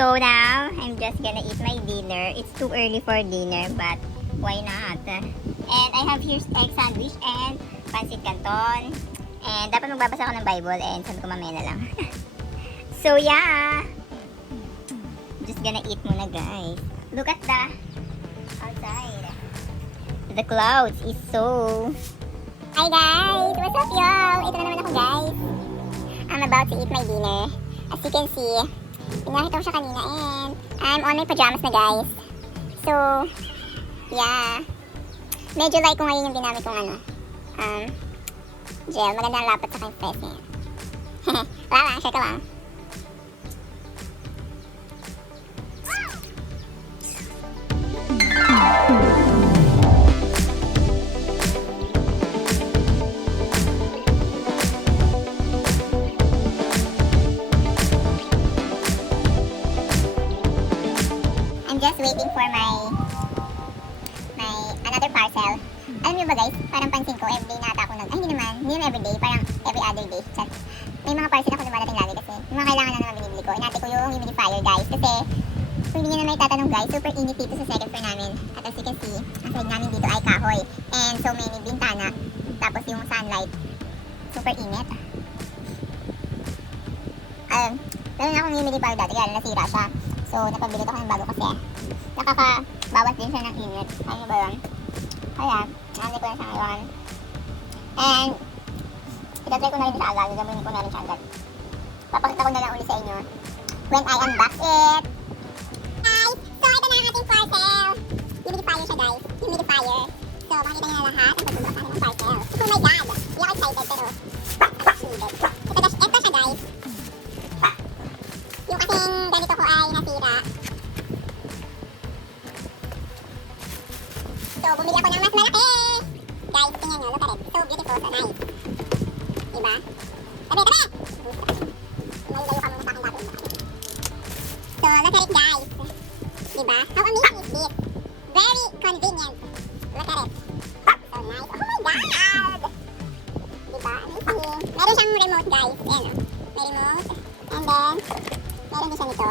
So now, I'm just gonna eat my dinner. It's too early for dinner, but why not? And I have here egg sandwich and pancit canton. And dapat magbabasa ako ng Bible and sabi ko mamaya na lang. So yeah, just gonna eat muna guys. Look at the outside. The clouds is so... Hi guys! What's up y'all? Ito na naman ako guys. I'm about to eat my dinner. As you can see, pinakita ko siya kanina and I'm on my pajamas na guys. So, yeah. Medyo like ko ngayon yung ginamit kong gel. Maganda ang lapat sa aking face niya. Wala lang, share ko lang. Just waiting for my another parcel. Alam niyo ba guys, parang pansin ko everyday na ata ako hindi naman everyday, parang every other day. May mga parcel ako dumadating lagi kasi yung mga kailangan na naman binibili ko. Inati ko yung humidifier guys kasi kung hindi nyo na may tatanong guys, super init dito sa second floor namin. At as you can see, ang side namin dito ay kahoy and so many bintana. Tapos yung sunlight, super init. Meron akong humidifier dati kaya nasira siya. So, napabili ko ng bago kasi nakakabawas din siya ng init. Ano ba yun? Kaya, nalagay ko lang siya ngayon. And, itatry ko na rin siya agad. Gagawin ko na rin siya agad. Papakita ko na lang ulit sa inyo when I unbox it. Guys, so ito na ang ating parcel. Humidifier siya guys. Humidifier. So, makikita nyo na lahat ang pagbubok natin ng parcel. Oh my god! Hindi ako excited pero ito siya guys. Yung kasing ganito ko ay nasira. So, bumili ako ng mas malaki! Guys, tingnan nyo, look at it. So beautiful, so nice. Diba? Tabi, tabi! Nalilayo ka muna sa akin dati. So, look at it guys. Diba? How amazing is this? Very convenient. Look at it. So nice. Oh my god! Diba? Amazing. Meron siyang remote guys. Ayan o. May remote. And then, meron din siya nito.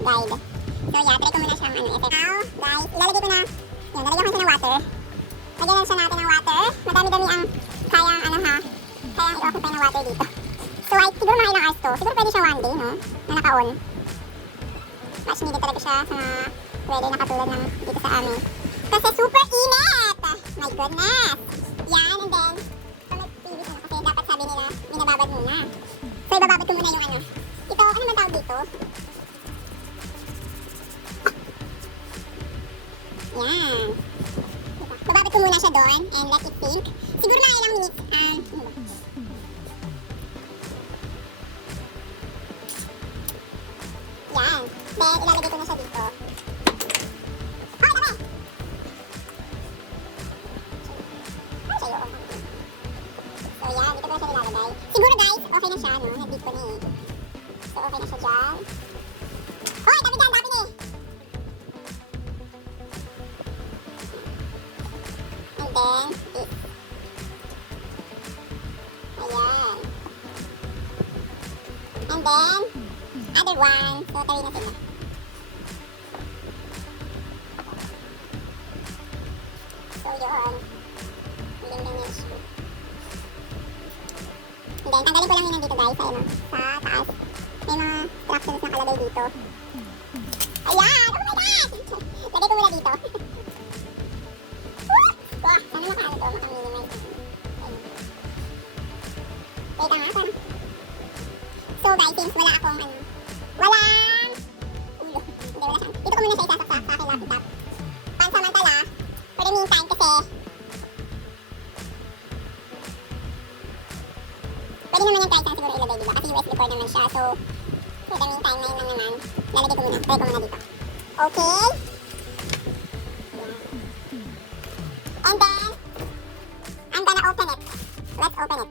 Guide. So yeah, try ko muna siyang effect. Now, guys, ilalagay ko na. Yan, lalagyan ko siya ng water. Lagyan lang siya natin ng water. Madami-dami ang kayang i-occupy ng water dito. So siguro mga ilang hours to. Siguro pwede siya one day, no? Na naka-on. Much needed talaga siya sa mga weather na katulad ng dito sa amin. Kasi super init! My goodness! Yan, and then, so nag-previous na kasi dapat sabi nila, minababad muna. So ibababad ko muna yung ito, ano man tawag dito? Yan. Bababad ko muna siya doon and let it sink. Siguro mga ilang minutes. Yan. Then, ilalagay ko na siya dito. Oh, dami! So, yan. Dito ko na siya nilalagay. Siguro guys, okay na siya, no? Nag-dip ko na eh. So, okay na siya dyan. Oh, dami dyan, dami eh! And then, ayan. And then, other one. So, tawin na sila. So, yun. Hindi niya siya. And then, tanggalin ko lang yun nandito guys. Ayun o. Sa taas. May mga instructions nakalagay dito. Ayan! Oh my god! Lagay ko muna dito. Wow! Sana makaano to? Maka-minimize. Wait lang ha. So guys, since wala akong walang ulo. Hindi, wala siyang. Dito ko muna siya isasaksak sa aking laptop. Pansamantala, for the meantime kasi pwede naman yung kahit saan siguro ilagay dito kasi USB cord naman siya. So, for the meantime, ngayon lang naman, lalagay ko muna. Try ko muna dito. Okay? And then, I'm gonna open it. Let's open it.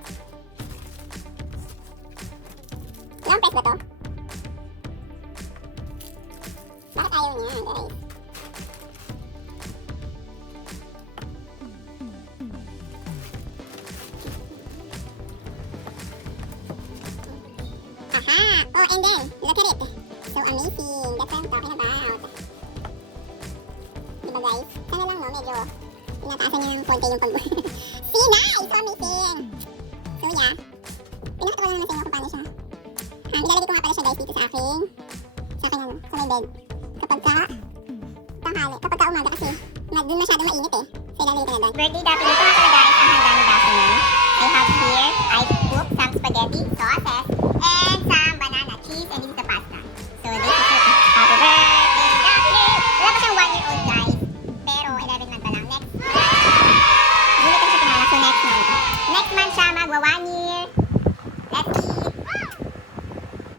Long press ba to? Bakit ayaw niya, guys? Aha! Oh, and then, look at it. So amazing. That's konti yung pag... See, nice! So amazing! So yeah, pinakita ko lang naman sa inyo kung paano siya. Ilalagay ko nga pala siya guys dito sa akin ano, sa may bed. Kapag ka tanghali, kapag ka umaga kasi dun masyadong mainit eh. So ilalagay ko na doon. Birthday dapat nito!